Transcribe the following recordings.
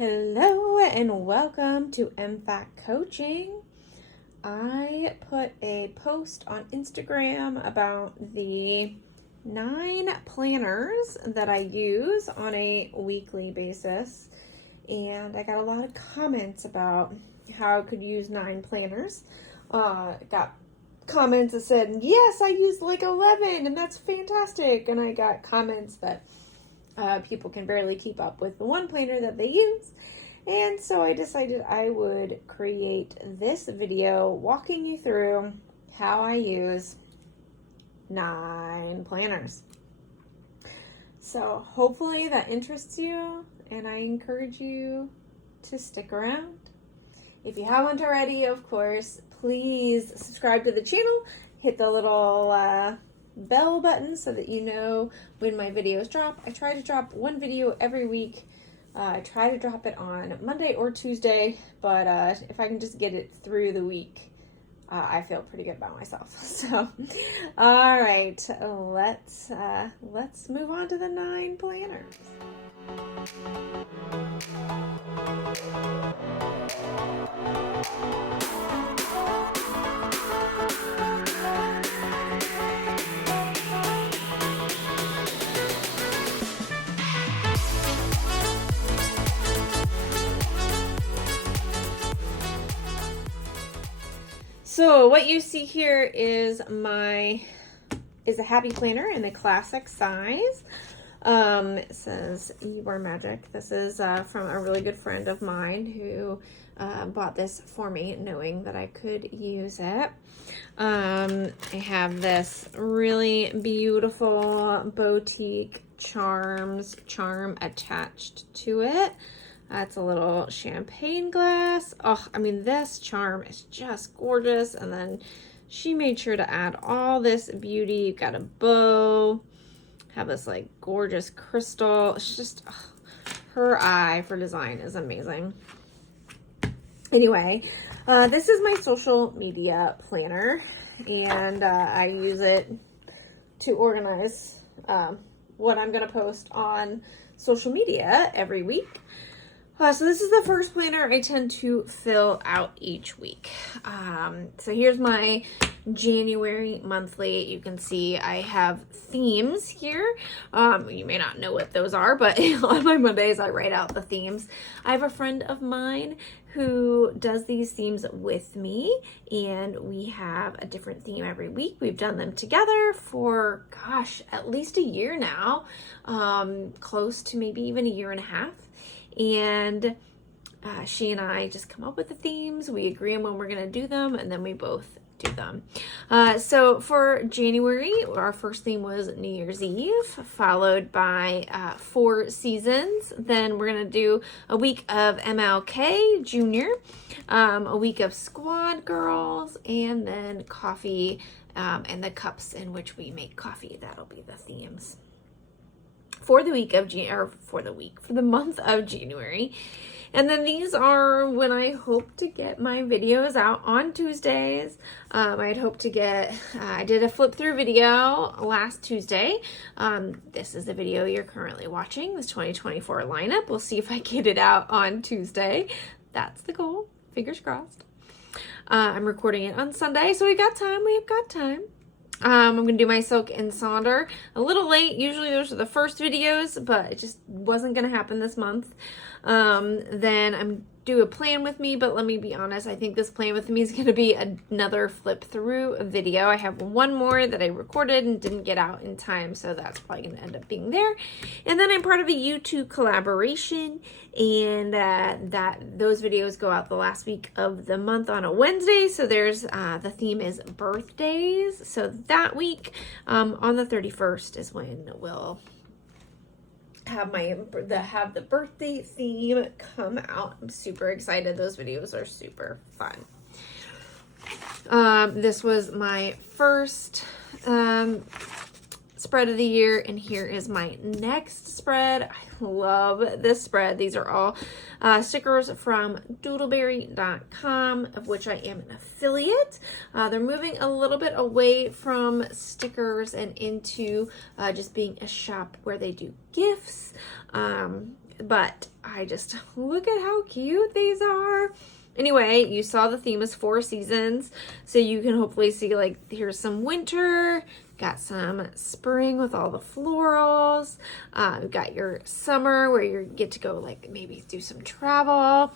Hello and welcome to MFAC Coaching. I put a post on Instagram about the 9 planners that I use on a weekly basis, and I got a lot of comments about how I could use 9 planners. Got comments that said, yes, I used like 11 and that's fantastic, and I got comments that people can barely keep up with the one planner that they use. And so I decided I would create this video walking you through how I use 9 planners. So hopefully that interests you, and I encourage you to stick around. If you haven't already, of course, please subscribe to the channel, hit the little bell button so that you know when my videos drop. I try to drop one video every week. I try to drop it on Monday or Tuesday, but if I can just get it through the week, I feel pretty good about myself. So, all right, let's move on to the 9 planners. So what you see here is a happy planner in the classic size. It says You Are Magic. This is from a really good friend of mine who bought this for me, knowing that I could use it. I have this really beautiful boutique charm attached to it. It's a little champagne glass. Oh, I mean, this charm is just gorgeous. And then she made sure to add all this beauty. You've got a bow, have this like gorgeous crystal. It's just, her eye for design is amazing. Anyway, this is my social media planner, and I use it to organize what I'm going to post on social media every week. So this is the first planner I tend to fill out each week. So here's my January monthly. You can see I have themes here. You may not know what those are, but on my Mondays I write out the themes. I have a friend of mine who does these themes with me, and we have a different theme every week. We've done them together for, gosh, at least a year now, close to maybe even a year and a half. And she and I just come up with the themes. We agree on when we're going to do them, and then we both do them. So for January, our first theme was New Year's Eve, followed by 4 seasons. Then we're going to do a week of MLK Junior, a week of Squad Girls, and then coffee and the cups in which we make coffee. That'll be the themes for the week of for the month of January. And then these are when I hope to get my videos out on Tuesdays. I'd hope to get, I did a flip through video last Tuesday. This is the video you're currently watching, this 2024 lineup. We'll see if I get it out on Tuesday. That's the goal, fingers crossed. I'm recording it on Sunday, so we've got time. I'm going to do my Silk and Sonder a little late. Usually those are the first videos, but it just wasn't going to happen this month. Then I'm do a plan with me, but let me be honest, I think this plan with me is going to be another flip through video. I have one more that I recorded and didn't get out in time, so that's probably going to end up being there. And then I'm part of a YouTube collaboration, and those videos go out the last week of the month on a Wednesday. So there's the theme is birthdays. So that week on the 31st is when we'll have the birthday theme come out. I'm super excited. Those videos are super fun. This was my first spread of the year, and here is my next spread. I love this spread. These are all stickers from doodleberry.com, of which I am an affiliate. They're moving a little bit away from stickers and into just being a shop where they do gifts. but I just, look at how cute these are. Anyway, you saw the theme is 4 seasons, so you can hopefully see, like, here's some winter, got some spring with all the florals, we've got your summer where you get to go, like, maybe do some travel,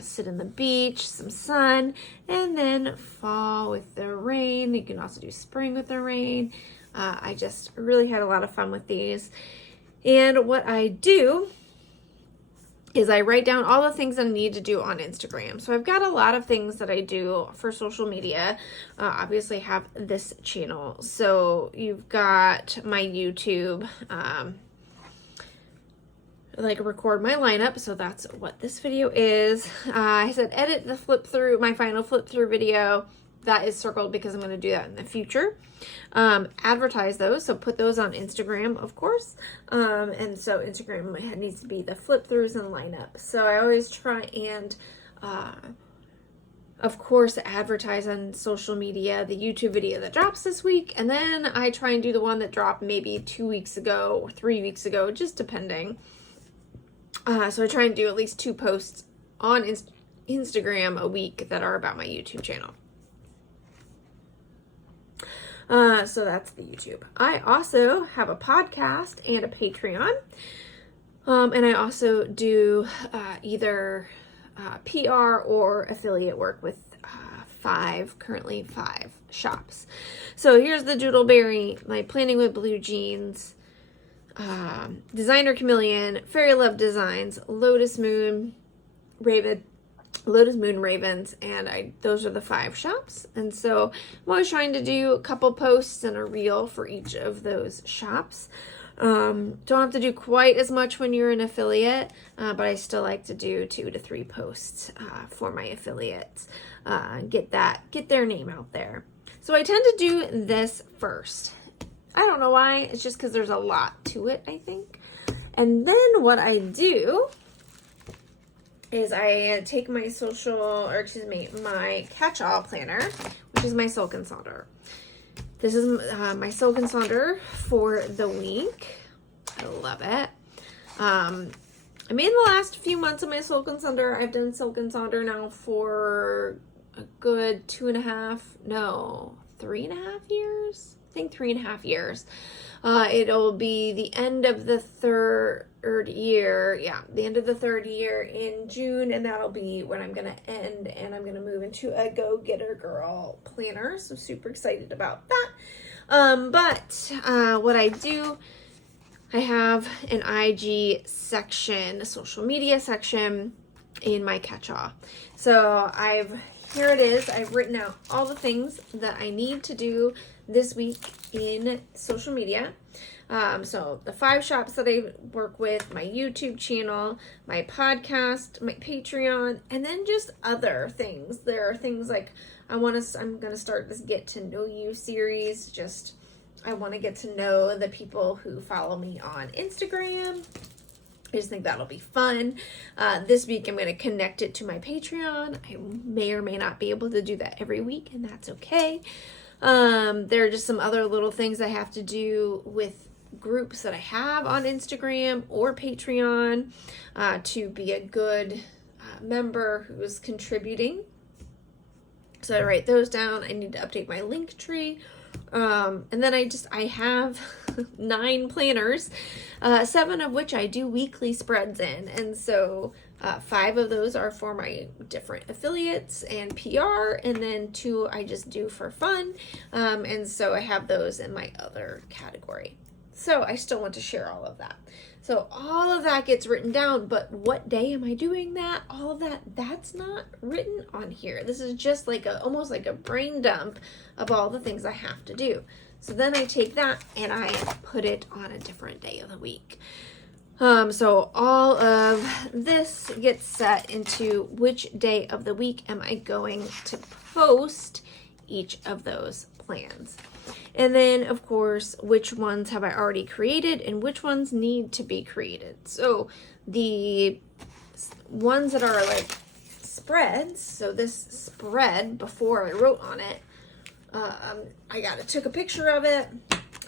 sit in the beach, some sun, and then fall with the rain. You can also do spring with the rain. I just really had a lot of fun with these. And what I do is I write down all the things that I need to do on Instagram. So I've got a lot of things that I do for social media. Obviously I have this channel. So you've got my YouTube, like record my lineup. So that's what this video is. I said edit the flip through, my final flip through video. That is circled because I'm going to do that in the future. Advertise those, so put those on Instagram, of course. And so Instagram needs to be the flip throughs and lineup. So I always try and, of course, advertise on social media the YouTube video that drops this week. And then I try and do the one that dropped maybe 2 weeks ago or 3 weeks ago, just depending. So I try and do at least 2 posts on Instagram a week that are about my YouTube channel. So that's the YouTube. I also have a podcast and a Patreon. And I also do either PR or affiliate work with currently five shops. So here's the Doodleberry, my Planning with Blue Jeans, Designer Chameleon, Fairy Love Designs, Lotus Moon Ravens, and those are the 5 shops. And so I'm always trying to do a couple posts and a reel for each of those shops. Don't have to do quite as much when you're an affiliate, but I still like to do 2 to 3 posts for my affiliates. Get their name out there. So I tend to do this first. I don't know why. It's just because there's a lot to it, I think. And then what I do is I take my my catch-all planner, which is my Silk and Sonder. This is my Silk and Sonder for the week. I love it. I mean, the last few months of my Silk and Sonder, I've done Silk and Sonder now for a good 3.5 years. I think 3.5 years. It'll be the end of the third year. Yeah, the end of the 3rd year in June, and that'll be when I'm going to end, and I'm going to move into a Go-Getter Girl planner. So super excited about that. But what I do, I have an IG section, a social media section in my catch-all. So here it is. I've written out all the things that I need to do this week in social media. So the 5 shops that I work with, my YouTube channel, my podcast, my Patreon, and then just other things. There are things like I'm going to start this Get to Know You series. I want to get to know the people who follow me on Instagram. I just think that'll be fun. This week I'm going to connect it to my Patreon. I may or may not be able to do that every week, and that's okay. There are just some other little things I have to do with groups that I have on Instagram or Patreon to be a good member who's contributing. So I write those down. I need to update my link tree. And then I have 9 planners, 7 of which I do weekly spreads in. And so 5 of those are for my different affiliates and PR, and then 2 I just do for fun. And so I have those in my other category. So I still want to share all of that. So all of that gets written down, but what day am I doing that? All of that's not written on here. This is just like almost like a brain dump of all the things I have to do. So then I take that and I put it on a different day of the week. So all of this gets set into which day of the week am I going to post each of those plans. And then, of course, which ones have I already created and which ones need to be created. So the ones that are like spreads, so this spread before I wrote on it, I took a picture of it.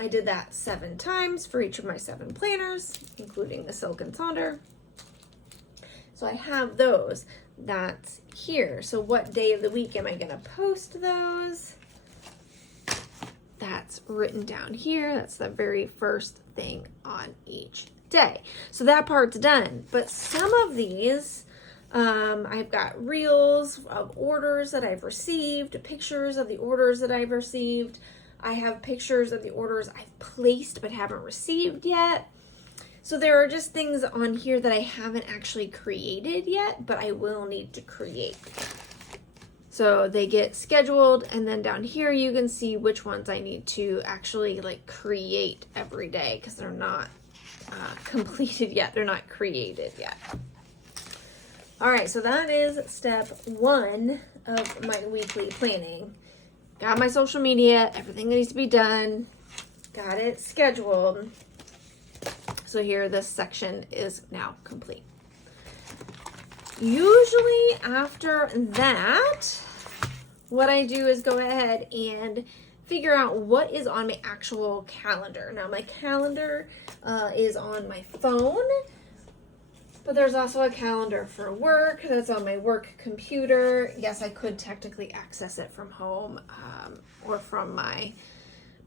I did that 7 times for each of my 7 planners, including the Silk and Sonder. So I have those. That's here. So what day of the week am I going to post those? That's written down here. That's the very first thing on each day. So that part's done. But some of these, I've got reels of orders that I've received, pictures of the orders that I've received. I have pictures of the orders I've placed but haven't received yet. So there are just things on here that I haven't actually created yet, but I will need to create. So they get scheduled, and then down here you can see which ones I need to actually like create every day because they're not completed yet. They're not created yet. All right, so that is step 1 of my weekly planning. Got my social media, everything that needs to be done, got it scheduled. So here, this section is now complete. Usually after that, what I do is go ahead and figure out what is on my actual calendar. Now my calendar is on my phone, but there's also a calendar for work that's on my work computer. Yes, I could technically access it from home or from my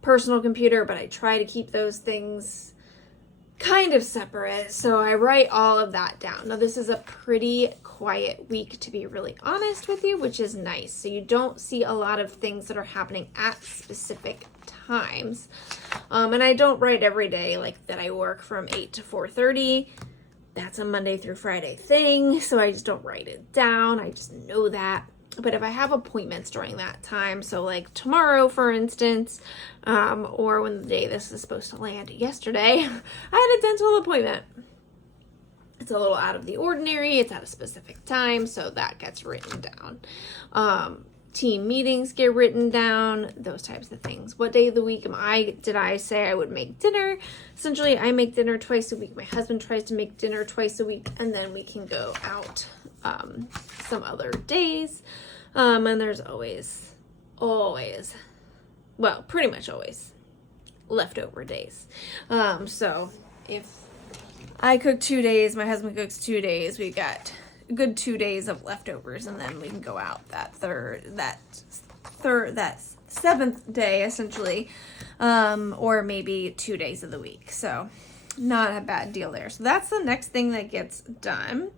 personal computer, but I try to keep those things kind of separate. So I write all of that down. Now this is a pretty quiet week, to be really honest with you, which is nice. So you don't see a lot of things that are happening at specific times. And I don't write every day, like that I work from 8 to 4:30. That's a Monday through Friday thing. So I just don't write it down. I just know that. But if I have appointments during that time, so like tomorrow, for instance, or when the day this is supposed to land yesterday, I had a dental appointment. It's a little out of the ordinary. It's at a specific time, so that gets written down. Team meetings get written down, those types of things. What day of the week did I say I would make dinner? Essentially, I make dinner twice a week. My husband tries to make dinner twice a week, and then we can go out some other days. And there's always, well, pretty much always leftover days. So if I cook 2 days, my husband cooks 2 days, we got a good 2 days of leftovers, and then we can go out that seventh day essentially, or maybe 2 days of the week. So not a bad deal there. So that's the next thing that gets done.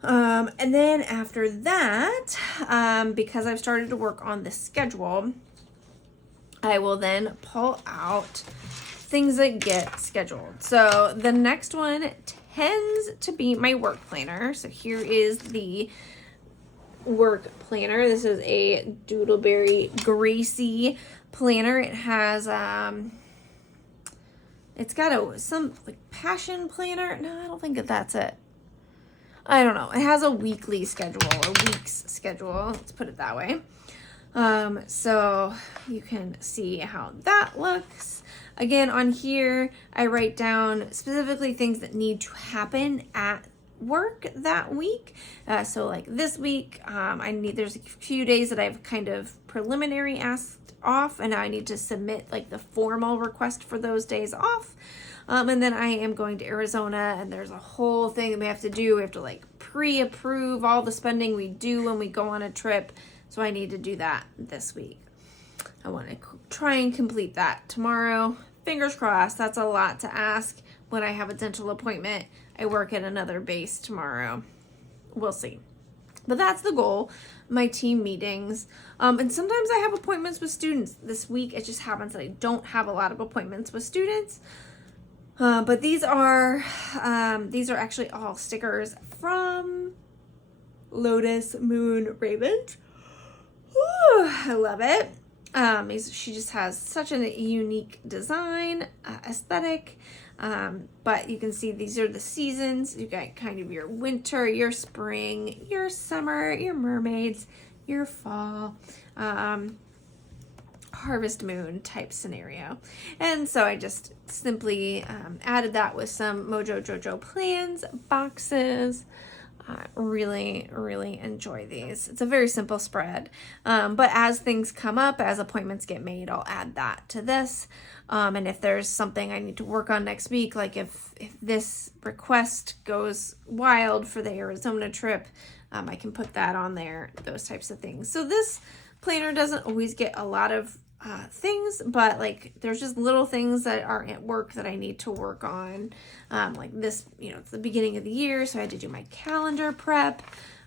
And then after that, because I've started to work on the schedule, I will then pull out things that get scheduled. So the next one tends to be my work planner. So here is the work planner. This is a Doodleberry Gracie planner. It has, it's got some like passion planner. No, I don't think that's it. I don't know. It has a weekly schedule, a week's schedule. Let's put it that way. So you can see how that looks. Again, on here, I write down specifically things that need to happen at work that week. So like this week, there's a few days that I've kind of preliminary asked off, and now I need to submit like the formal request for those days off. And then I am going to Arizona, and there's a whole thing that we have to do. We have to like pre-approve all the spending we do when we go on a trip. So I need to do that this week. I want to try and complete that tomorrow. Fingers crossed. That's a lot to ask when I have a dental appointment. I work at another base tomorrow. We'll see. But that's the goal. My team meetings. And sometimes I have appointments with students. This week, it just happens that I don't have a lot of appointments with students. But these are actually all stickers from Lotus Moon Ravens. Ooh, I love it. She just has such a unique design, aesthetic. But you can see these are the seasons. You've got kind of your winter, your spring, your summer, your mermaids, your fall, harvest moon type scenario. And so I just simply added that with some Mojo Jojo plans, boxes. Really, really enjoy these. It's a very simple spread. But as things come up, as appointments get made, I'll add that to this. And if there's something I need to work on next week, like if this request goes wild for the Arizona trip, I can put that on there, those types of things. So this planner doesn't always get a lot of things, but like there's just little things that are at work that I need to work on. Like this, it's the beginning of the year, so I had to do my calendar prep.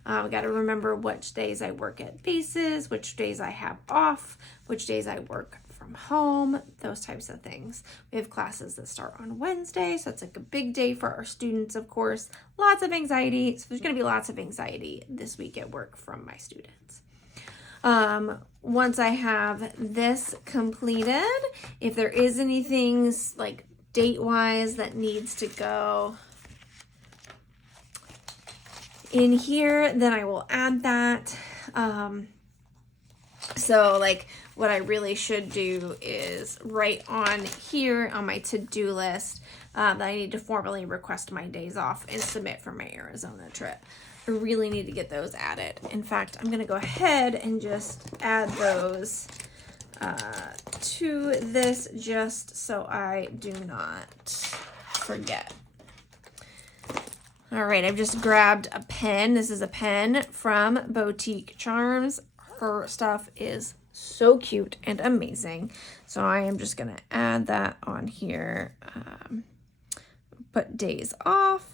I got to remember which days I work at bases, which days I have off, which days I work from home, those types of things. We have classes that start on Wednesday, so it's like a big day for our students, of course. Lots of anxiety, so there's going to be lots of anxiety this week at work from my students. Once I have this completed, if there is anything like date-wise that needs to go in here, then I will add that. So like what I really should do is write on here on my to-do list that I need to formally request my days off and submit for my Arizona trip. I really need to get those added. In fact, I'm going to go ahead and just add those to this just so I do not forget. All right, I've just grabbed a pen. This is a pen from Boutique Charms. Her stuff is so cute and amazing. So I am just going to add that on here. Put days off.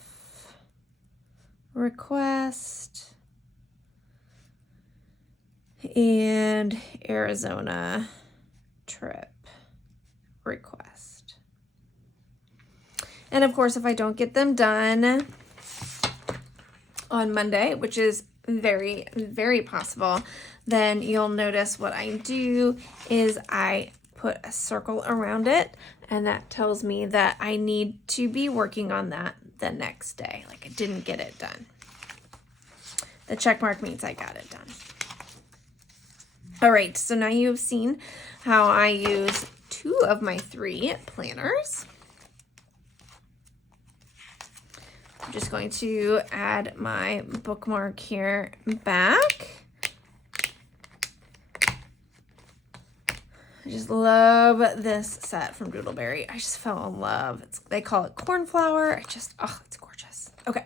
Request and Arizona trip request. And of course, if I don't get them done on Monday, which is very, very possible, then you'll notice what I do is I put a circle around it, and that tells me that I need to be working on that the next day, like I didn't get it done. The check mark means I got it done. All right, so now you've seen how I use 2 of my 3 planners. I'm just going to add my bookmark here back. I just love this set from Doodleberry. I just fell in love. They call it cornflower. It's gorgeous. Okay,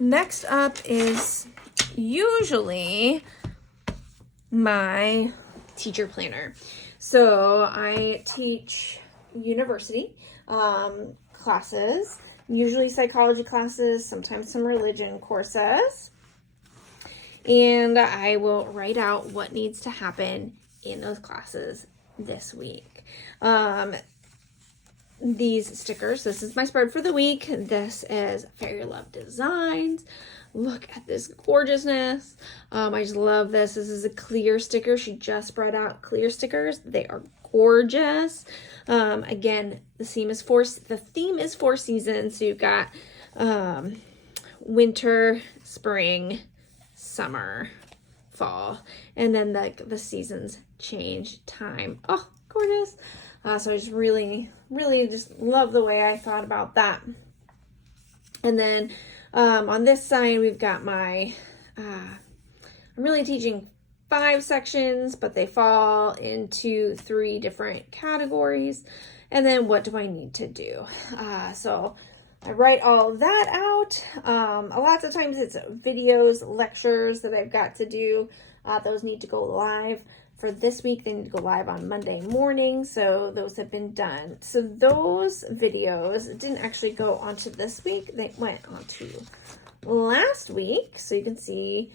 next up is usually my teacher planner. So I teach university classes, usually psychology classes, sometimes some religion courses. And I will write out what needs to happen in those classes this week. These stickers, this is my spread for the week. This is Fairy Love Designs. Look at this gorgeousness. I just love this. This is a clear sticker. She just brought out clear stickers. They are gorgeous. Again, the theme is 4 seasons. So you've got winter, spring, summer, fall, and then the seasons change time. Oh, gorgeous. So I just really, really just love the way I thought about that. And then on this side, we've got my, I'm really teaching 5 sections, but they fall into 3 different categories. And then what do I need to do? So I write all of that out. Lots of times it's videos, lectures that I've got to do. Those need to go live. For this week, they need to go live on Monday morning, so those have been done. So those videos didn't actually go onto this week. They went onto last week. So you can see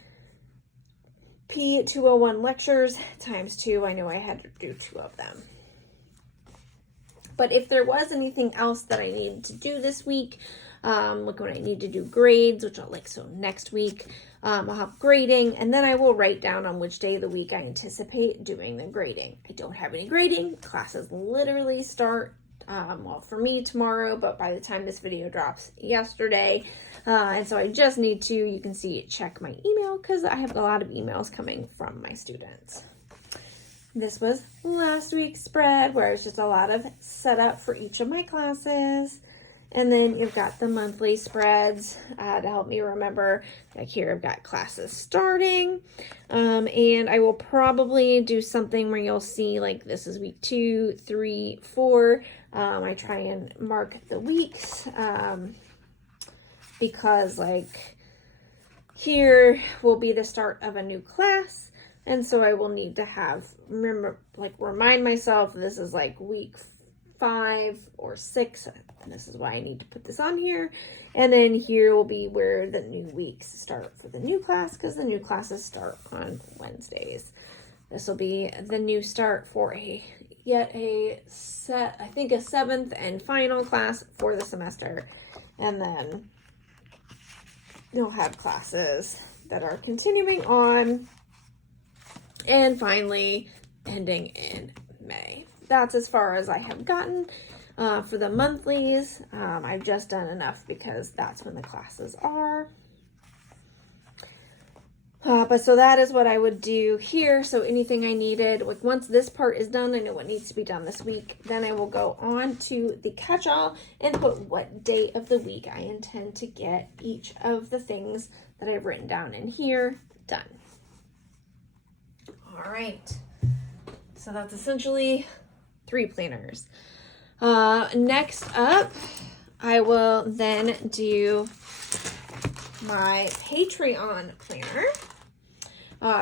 P201 lectures times 2. I know I had to do 2 of them. But if there was anything else that I needed to do this week, like when I need to do grades, which I'll so next week, I'll have grading, and then I will write down on which day of the week I anticipate doing the grading. I don't have any grading. Classes literally start, well, for me tomorrow, but by the time this video drops, yesterday. And so I just need to, you can see, check my email because I have a lot of emails coming from my students. This was last week's spread where it's just a lot of setup for each of my classes. And then you've got the monthly spreads to help me remember. Like here, I've got classes starting. And I will probably do something where you'll see like this is week 2, 3, 4. I try and mark the weeks because like here will be the start of a new class. And so I will need to remind myself this is like week 5 or 6. And this is why I need to put this on here. And then here will be where the new weeks start for the new class, because the new classes start on Wednesdays. This will be the new start for a 7th and final class for the semester. And then you'll have classes that are continuing on and finally ending in May. That's as far as I have gotten for the monthlies. I've just done enough because that's when the classes are. But so that is what I would do here. So anything I needed, like once this part is done, I know what needs to be done this week. Then I will go on to the catch-all and put what day of the week I intend to get each of the things that I've written down in here done. All right. So that's essentially 3 planners. Next up, I will then do my Patreon planner.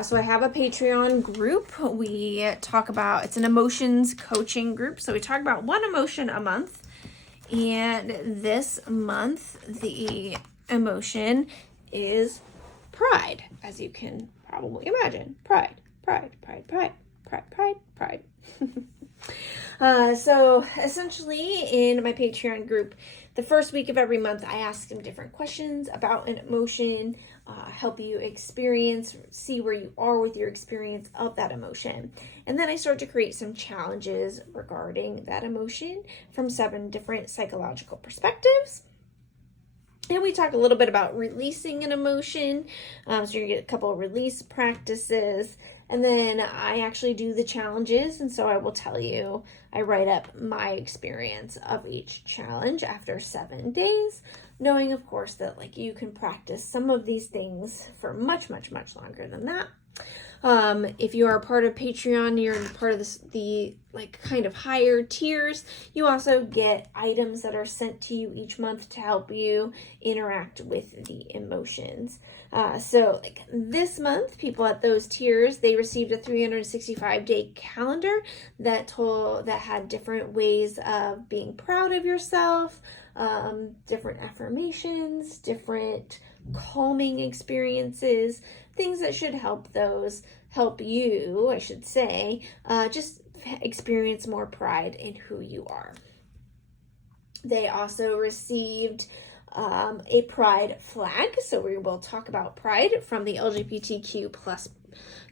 So I have a Patreon group. We talk about, it's an emotions coaching group. So we talk about one emotion a month. And this month, the emotion is pride, as you can probably imagine. Pride. So essentially in my Patreon group, the first week of every month, I ask them different questions about an emotion, help you see where you are with your experience of that emotion. And then I start to create some challenges regarding that emotion from 7 different psychological perspectives. And we talk a little bit about releasing an emotion. So you're going to get a couple of release practices. And then I actually do the challenges. And so I will tell you, I write up my experience of each challenge after 7 days, knowing, of course, that like you can practice some of these things for much, much, much longer than that. If you are a part of Patreon, you're part of the like kind of higher tiers, you also get items that are sent to you each month to help you interact with the emotions. So like this month, people at those tiers, they received a 365-day calendar that had different ways of being proud of yourself, different affirmations, different calming experiences, things that should help you, I should say, just experience more pride in who you are. They also received a pride flag. So we will talk about pride from the LGBTQ plus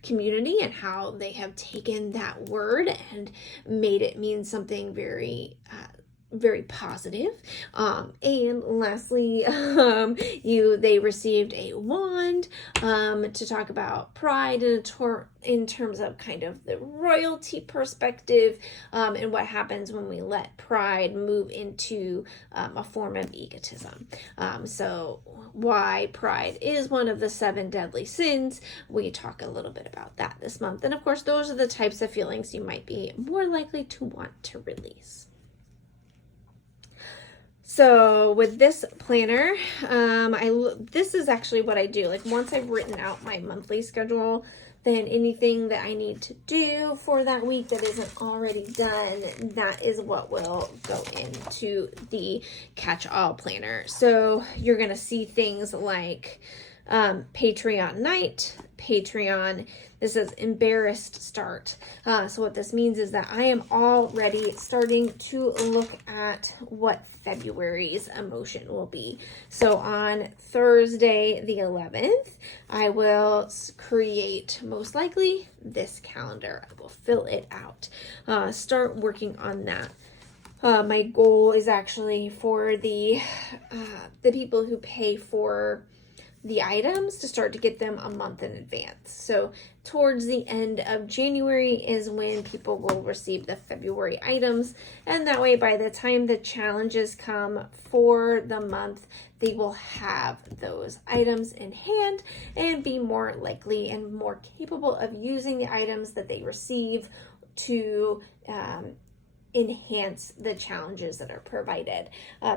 community and how they have taken that word and made it mean something very positive. And lastly, they received a wand to talk about pride in terms of kind of the royalty perspective, and what happens when we let pride move into a form of egotism. So why pride is one of the 7 deadly sins. We talk a little bit about that this month. And of course, those are the types of feelings you might be more likely to want to release. So with this planner, this is actually what I do. Like once I've written out my monthly schedule, then anything that I need to do for that week that isn't already done, that is what will go into the catch-all planner. So you're going to see things like Patreon night, Patreon. This is embarrassed start. So what this means is that I am already starting to look at what February's emotion will be. So on Thursday, the 11th, I will create most likely this calendar. I will fill it out. Start working on that. My goal is actually for the people who pay for the items to start to get them a month in advance. So towards the end of January is when people will receive the February items. And that way, by the time the challenges come for the month, they will have those items in hand and be more likely and more capable of using the items that they receive to enhance the challenges that are provided.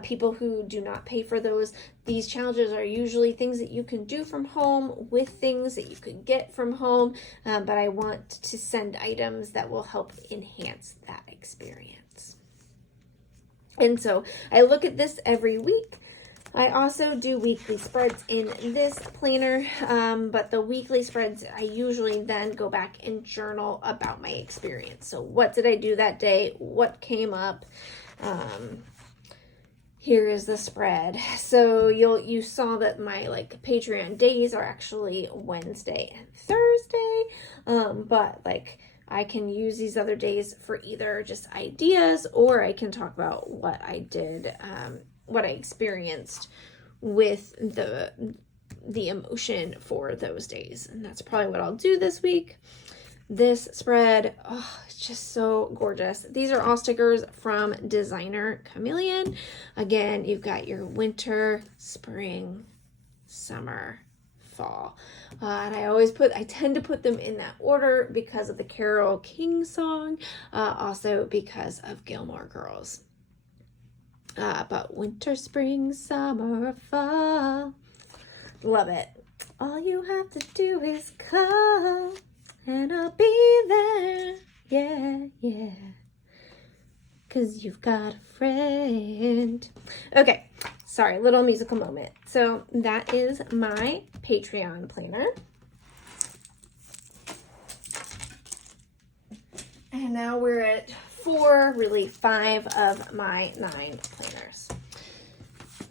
People who do not pay for these challenges are usually things that you can do from home with things that you could get from home, but I want to send items that will help enhance that experience. And so I look at this every week. I also do weekly spreads in this planner, but the weekly spreads, I usually then go back and journal about my experience. So what did I do that day? What came up? Here is the spread. So you saw that my Patreon days are actually Wednesday and Thursday, but I can use these other days for either just ideas, or I can talk about what I did, what I experienced with the emotion for those days. And that's probably what I'll do this week. This spread, oh, it's just so gorgeous. These are all stickers from Designer Chameleon. Again, you've got your winter, spring, summer, fall. And I tend to put them in that order because of the Carole King song, also because of Gilmore Girls. But winter, spring, summer, fall. Love it. All you have to do is call and I'll be there. Yeah, yeah. 'Cause you've got a friend. Okay, sorry, little musical moment. So that is my Patreon planner. And now we're at 4, really 5 of my 9 planners.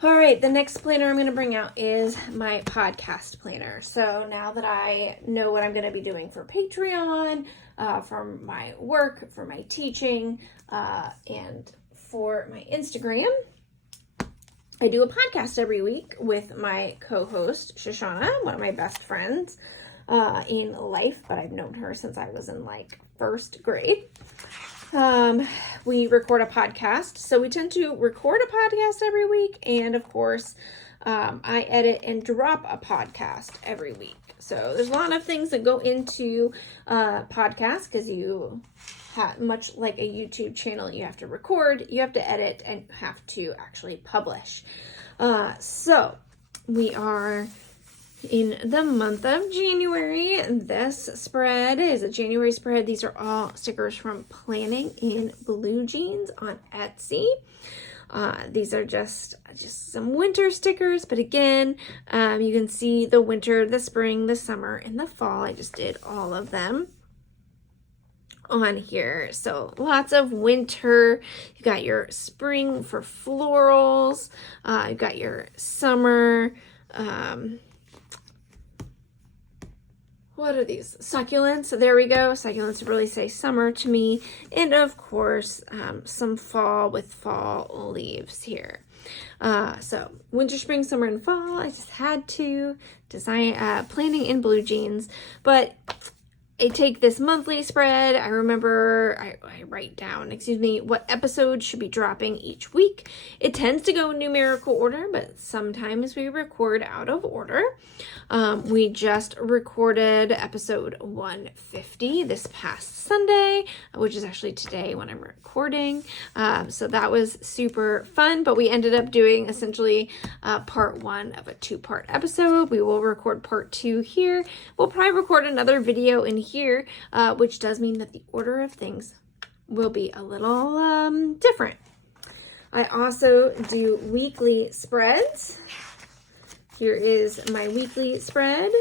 All right, the next planner I'm going to bring out is my podcast planner. So now that I know what I'm going to be doing for Patreon, for my work, for my teaching, and for my Instagram, I do a podcast every week with my co-host, Shoshana, one of my best friends in life, but I've known her since I was in first grade. We record a podcast. So we tend to record a podcast every week. And of course, I edit and drop a podcast every week. So there's a lot of things that go into podcasts because you have, much like a YouTube channel, you have to record, you have to edit, and have to actually publish. So we are in the month of January. This spread is a January spread. These are all stickers from Planning in Blue Jeans on Etsy. These are just some winter stickers, but again, you can see the winter, the spring, the summer, and the fall. I just did all of them on here. So lots of winter. You got your spring for florals. You got your summer. What are these? Succulents. There we go. Succulents really say summer to me. And of course, some fall with fall leaves here. So winter, spring, summer, and fall. I just had to design Planning in Blue Jeans. But I take this monthly spread. I remember, I write down, what episodes should be dropping each week. It tends to go in numerical order, but sometimes we record out of order. We just recorded episode 150 this past Sunday, which is actually today when I'm recording. So that was super fun, but we ended up doing essentially part 1 of a 2-part episode. We will record part 2 here. We'll probably record another video in here, which does mean that the order of things will be a little different. I also do weekly spreads. Here is my weekly spread.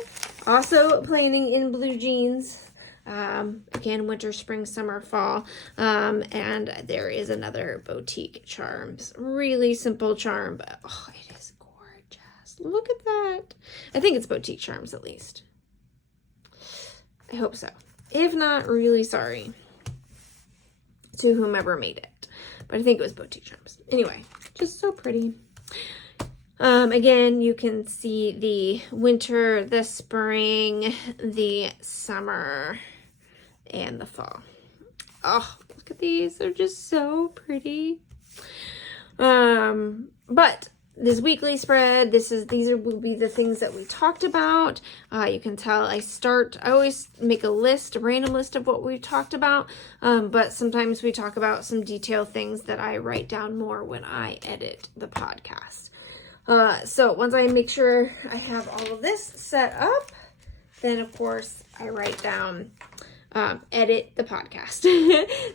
Also Planning in Blue Jeans. Again, winter, spring, summer, fall. And there is another Boutique Charms. Really simple charm, but oh, it is gorgeous. Look at that. I think it's Boutique Charms at least. I hope so. If not, really sorry to whomever made it. But I think it was Boutique Charms. Anyway, just so pretty. Again, you can see the winter, the spring, the summer, and the fall. Oh, look at these. They're just so pretty. But this weekly spread, will be the things that we talked about. You can tell I always make a random list of what we've talked about. But sometimes we talk about some detailed things that I write down more when I edit the podcast. So once I make sure I have all of this set up, then of course I write down, edit the podcast.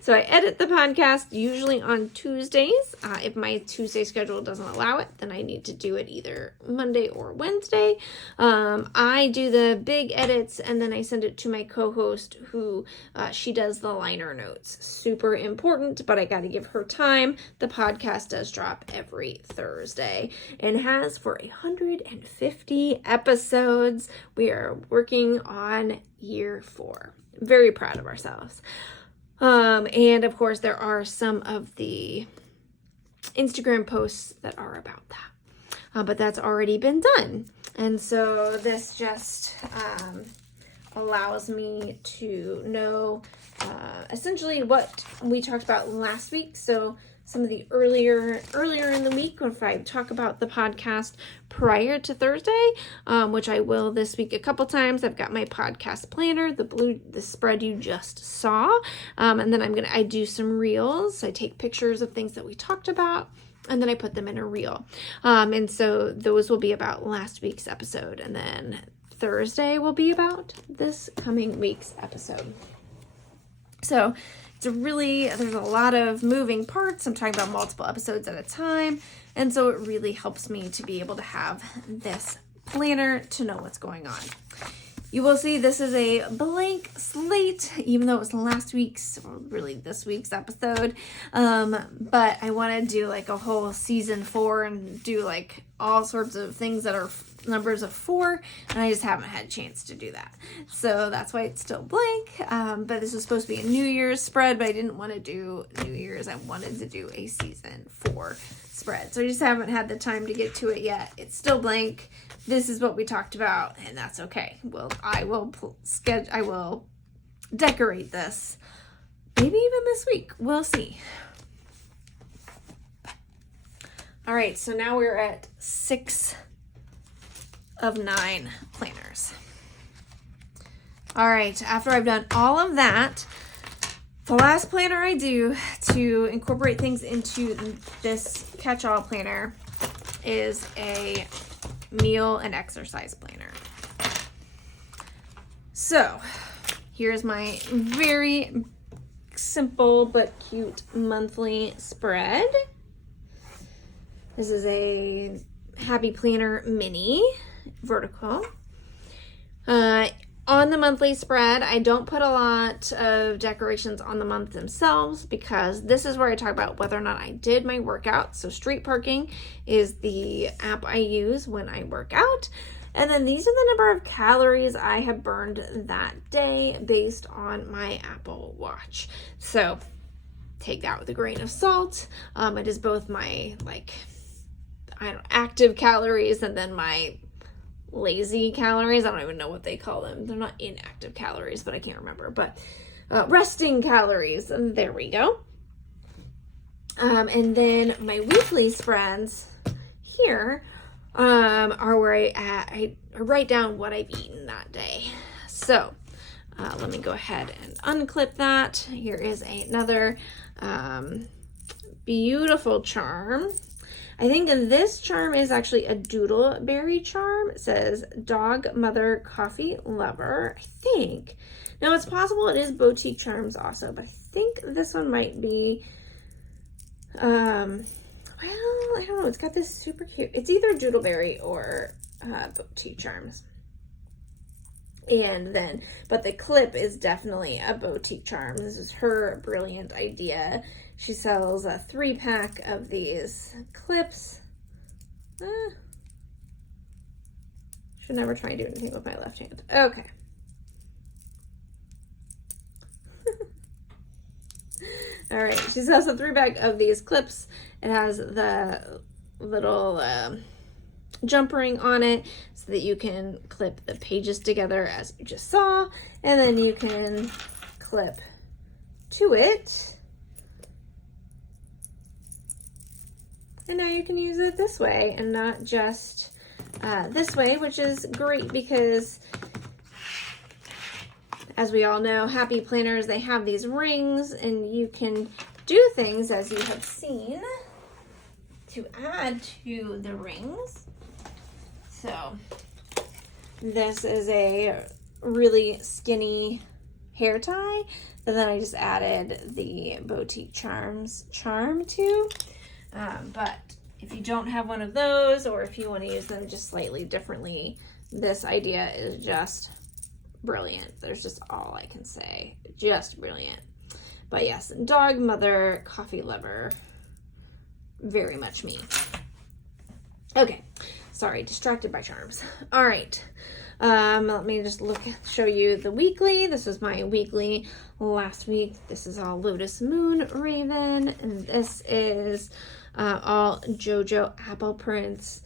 So I edit the podcast usually on Tuesdays. If my Tuesday schedule doesn't allow it, then I need to do it either Monday or Wednesday. I do the big edits and then I send it to my co-host who, she does the liner notes. Super important, but I got to give her time. The podcast does drop every Thursday and has for 150 episodes. We are working on year 4. Very proud of ourselves. And of course, there are some of the Instagram posts that are about that. But that's already been done. And so this just allows me to know essentially what we talked about last week. So some of the earlier in the week, if I talk about the podcast prior to Thursday, which I will this week a couple times. I've got my podcast planner, the spread you just saw, and then I do some reels. I take pictures of things that we talked about, and then I put them in a reel. And so those will be about last week's episode, and then Thursday will be about this coming week's episode. So there's a lot of moving parts. I'm talking about multiple episodes at a time. And so it really helps me to be able to have this planner to know what's going on. You will see this is a blank slate, even though it was last week's, or really this week's episode. But I want to do like a whole season 4 and do like all sorts of things that are numbers of 4, and I just haven't had a chance to do that. So that's why it's still blank. But this was supposed to be a New Year's spread, but I didn't want to do New Year's. I wanted to do a season 4 spread. So I just haven't had the time to get to it yet. It's still blank. This is what we talked about, and that's okay. Well, I will decorate this. Maybe even this week. We'll see. All right, so now we're at 6 of 9 planners. All right, after I've done all of that, the last planner I do to incorporate things into this catch-all planner is a meal and exercise planner. So here's my very simple but cute monthly spread. This is a Happy Planner Mini vertical. On the monthly spread, I don't put a lot of decorations on the month themselves because this is where I talk about whether or not I did my workout. So Street Parking is the app I use when I work out. And then these are the number of calories I have burned that day based on my Apple Watch. So take that with a grain of salt. It is both my active calories and then my lazy calories. I don't even know what they call them. They're not inactive calories, but I can't remember. But resting calories, and there we go. And then my weekly spreads here are where I write down what I've eaten that day. So let me go ahead and unclip that. Here is another beautiful charm. I think this charm is actually a doodleberry charm. It says dog, mother, coffee lover, I think. Now it's possible it is boutique charms also, but I think this one might be, well, I don't know. It's got this super cute, it's either doodleberry or boutique charms. And then, but the clip is definitely a boutique charm. This is her brilliant idea. She sells a 3-pack of these clips. Should never try and do anything with my left hand. Okay. All right, she sells a 3-pack of these clips. It has the little jump ring on it so that you can clip the pages together as you just saw, and then you can clip to it. And now you can use it this way and not just this way, which is great because, as we all know, happy planners, they have these rings, and you can do things, as you have seen, to add to the rings. So this is a really skinny hair tie that then I just added the Boutique Charms charm to. But if you don't have one of those, or if you want to use them just slightly differently, this idea is just brilliant. There's just all I can say. Just brilliant. But yes, dog, mother, coffee lover, very much me. Okay, sorry, distracted by charms. All right, let me just show you the weekly. This was my weekly last week. This is all Lotus Moon Raven, and this is all JoJo apple prints.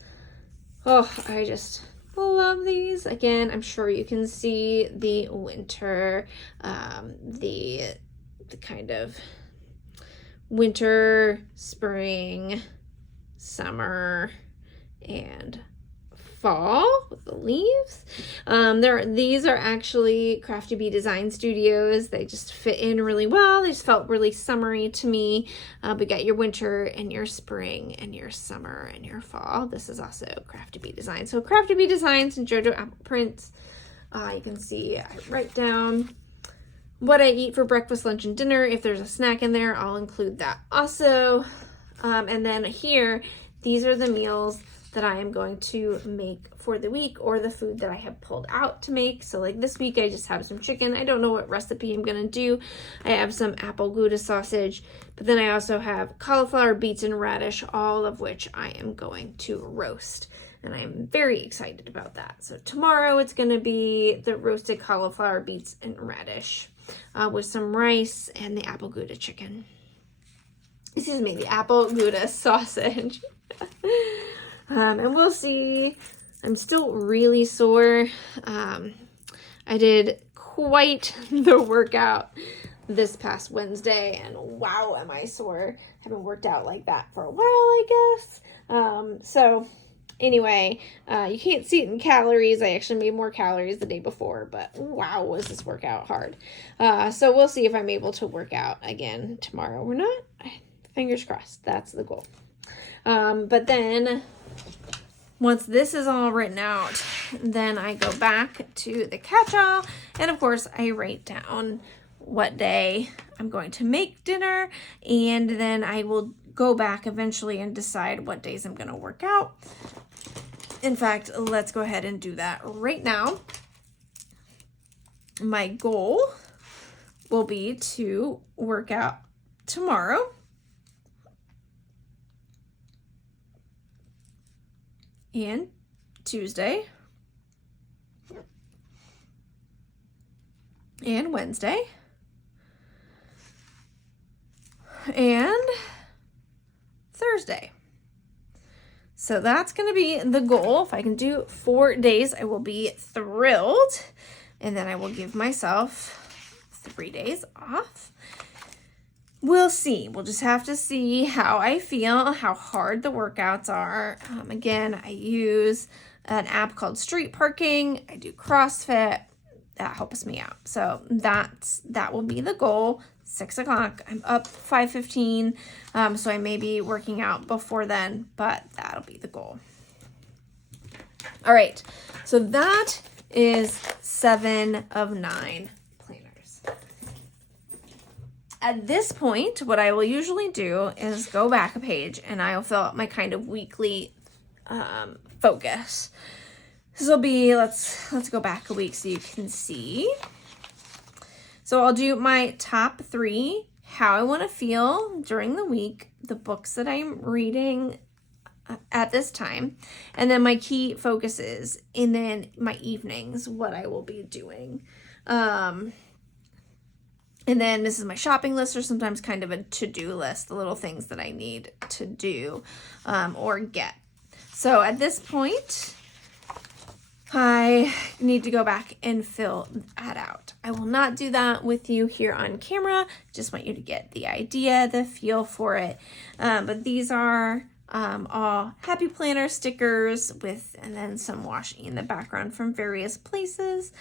Oh, I just love these. Again, I'm sure you can see the winter, the kind of winter, spring, summer, and fall with the leaves. These are actually Crafty Bee Design Studios. They just fit in really well. They just felt really summery to me. We got your winter and your spring and your summer and your fall. This is also Crafty Bee Design. So Crafty Bee Designs and JoJo apple prints. You can see I write down what I eat for breakfast, lunch, and dinner. If there's a snack in there, I'll include that also. And then here, these are the meals that I am going to make for the week, or the food that I have pulled out to make. So like this week, I just have some chicken. I don't know what recipe I'm gonna do. I have some apple Gouda sausage, but then I also have cauliflower, beets, and radish, all of which I am going to roast. And I'm very excited about that. So tomorrow it's gonna be the roasted cauliflower, beets, and radish with some rice and the apple Gouda chicken. Excuse me, the apple Gouda sausage. And we'll see. I'm still really sore. I did quite the workout this past Wednesday, and wow, am I sore. Haven't worked out like that for a while, I guess. So anyway, you can't see it in calories. I actually made more calories the day before, but wow, was this workout hard. So we'll see if I'm able to work out again tomorrow. We're not. Fingers crossed. That's the goal. But then once this is all written out, then I go back to the catch-all, and of course I write down what day I'm going to make dinner, and then I will go back eventually and decide what days I'm going to work out. In fact, let's go ahead and do that right now. My goal will be to work out tomorrow, and Tuesday, and Wednesday, and Thursday. So that's going to be the goal. If I can do 4 days, I will be thrilled. And then I will give myself 3 days off. We'll see. We'll just have to see how I feel, how hard the workouts are. Again, I use an app called Street Parking. I do CrossFit. That helps me out. So that will be the goal. 6 o'clock. I'm up 5:15. So I may be working out before then, but that'll be the goal. All right. So that is 7 of 9 planners. At this point, what I will usually do is go back a page and I'll fill out my kind of weekly focus. This will be, let's go back a week so you can see. So I'll do my top 3, how I want to feel during the week, the books that I'm reading at this time, and then my key focuses, and then my evenings, what I will be doing. And then this is my shopping list, or sometimes kind of a to-do list, the little things that I need to do or get. So at this point, I need to go back and fill that out. I will not do that with you here on camera. Just want you to get the idea, the feel for it. But these are all Happy Planner stickers and then some washi in the background from various places.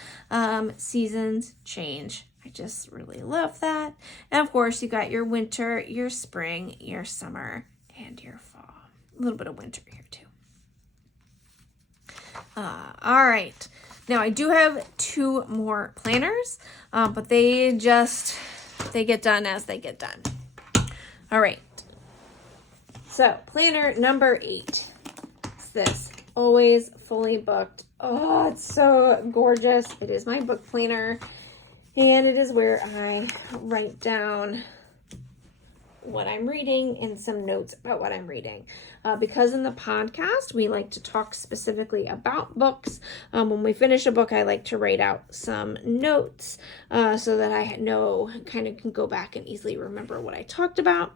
Seasons change. I just really love that. And of course, you got your winter, your spring, your summer, and your fall. A little bit of winter here too. All right. Now I do have 2 more planners, but they get done as they get done. All right. So planner number 8 is this, always fully booked. Oh, it's so gorgeous. It is my book planner, and it is where I write down what I'm reading and some notes about what I'm reading. Because in the podcast, we like to talk specifically about books. When we finish a book, I like to write out some notes so that I kind of can go back and easily remember what I talked about.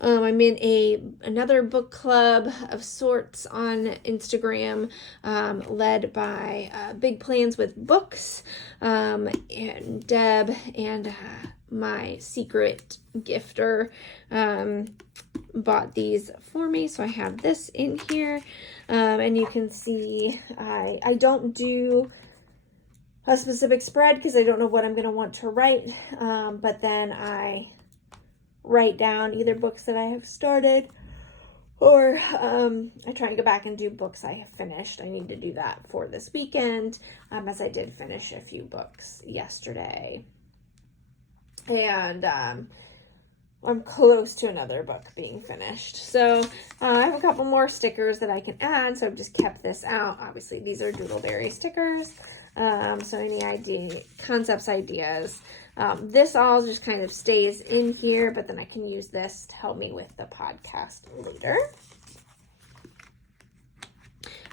I'm in another book club of sorts on Instagram, led by Big Plans with Books, and Deb and my secret gifter bought these for me, so I have this in here, and you can see I don't do a specific spread because I don't know what I'm going to want to write, but then I write down either books that I have started, or I try and go back and do books I have finished. I need to do that for this weekend, as I did finish a few books yesterday. And I'm close to another book being finished. So I have a couple more stickers that I can add, so I've just kept this out. Obviously, these are Doodleberry stickers. So any concepts, ideas. This all just kind of stays in here, but then I can use this to help me with the podcast later.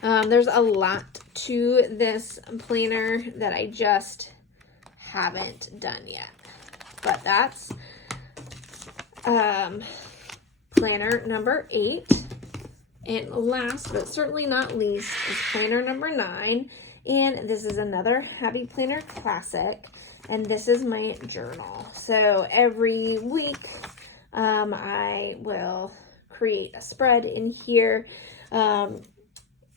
There's a lot to this planner that I just haven't done yet. But that's planner number 8. And last but certainly not least is planner number 9. And this is another Happy Planner classic. And this is my journal. So every week I will create a spread in here.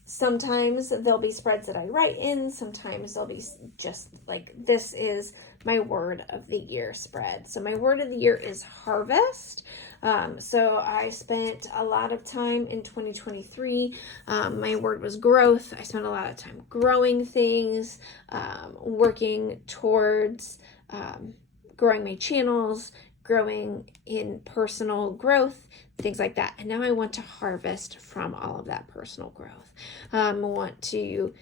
Sometimes there'll be spreads that I write in. Sometimes they'll be just like, this is my word of the year spread. So my word of the year is harvest. So I spent a lot of time in 2023. My word was growth. I spent a lot of time growing things, working towards growing my channels, growing in personal growth, things like that. And now I want to harvest from all of that personal growth. I want to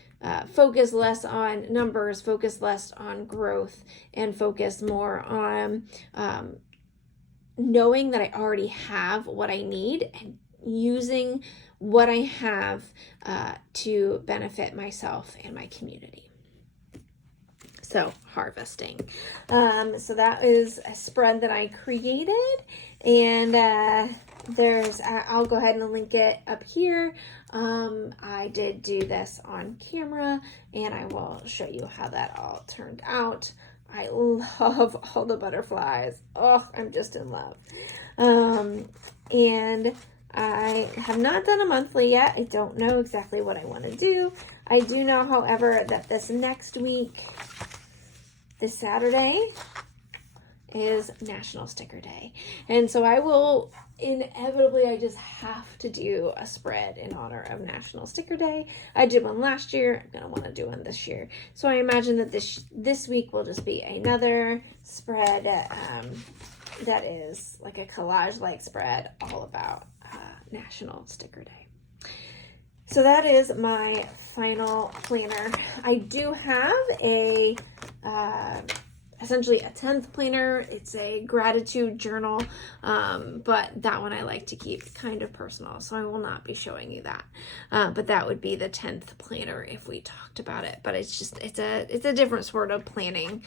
focus less on numbers, focus less on growth, and focus more on knowing that I already have what I need and using what I have to benefit myself and my community. So harvesting. So that is a spread that I created, and I'll go ahead and link it up here. I did do this on camera, and I will show you how that all turned out. I love all the butterflies. Oh, I'm just in love. And I have not done a monthly yet. I don't know exactly what I want to do. I do know, however, that this next week, this Saturday, is National Sticker Day. And so I will inevitably, I just have to do a spread in honor of National Sticker Day. I did one last year. I'm going to want to do one this year. So I imagine that this week will just be another spread that is like a collage-like spread all about National Sticker Day. So that is my final planner. I do have a essentially a 10th planner. It's a gratitude journal, but that one I like to keep kind of personal, so I will not be showing you that. But that would be the 10th planner if we talked about it. But it's a different sort of planning.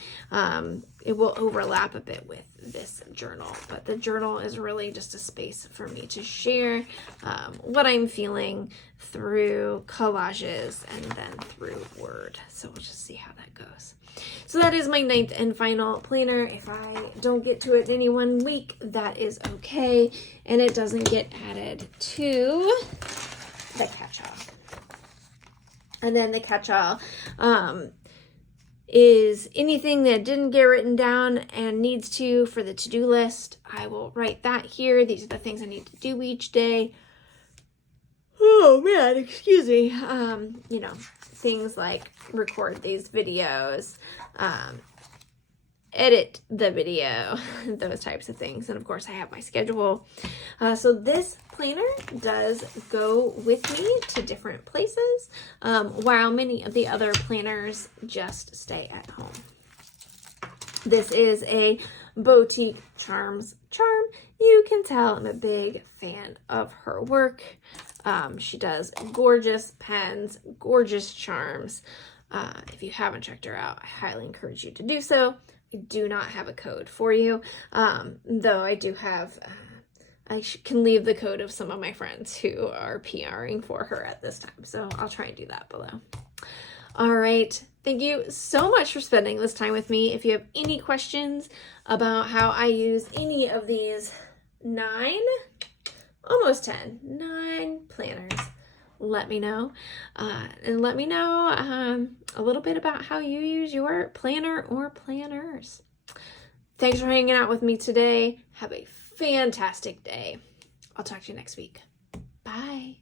It will overlap a bit with this journal, but the journal is really just a space for me to share what I'm feeling through collages and then through word. So we'll just see how that goes. So that is my 9th and final planner. If I don't get to it in any one week, that is okay, and it doesn't get added to the catch-all. And then the catch-all is anything that didn't get written down and needs to for the to-do list. I will write that here. These are the things I need to do each day. Oh man, excuse me. You know, things like record these videos, edit the video, those types of things. And of course I have my schedule. So this planner does go with me to different places, while many of the other planners just stay at home. This is a Boutique Charms charm. You can tell I'm a big fan of her work. She does gorgeous pens, gorgeous charms. If you haven't checked her out, I highly encourage you to do so. I do not have a code for you, though I do have, I can leave the code of some of my friends who are PRing for her at this time. So I'll try and do that below. All right. Thank you so much for spending this time with me. If you have any questions about how I use any of these 9 planners, let me know. And let me know a little bit about how you use your planner or planners. Thanks for hanging out with me today. Have a fantastic day. I'll talk to you next week. Bye.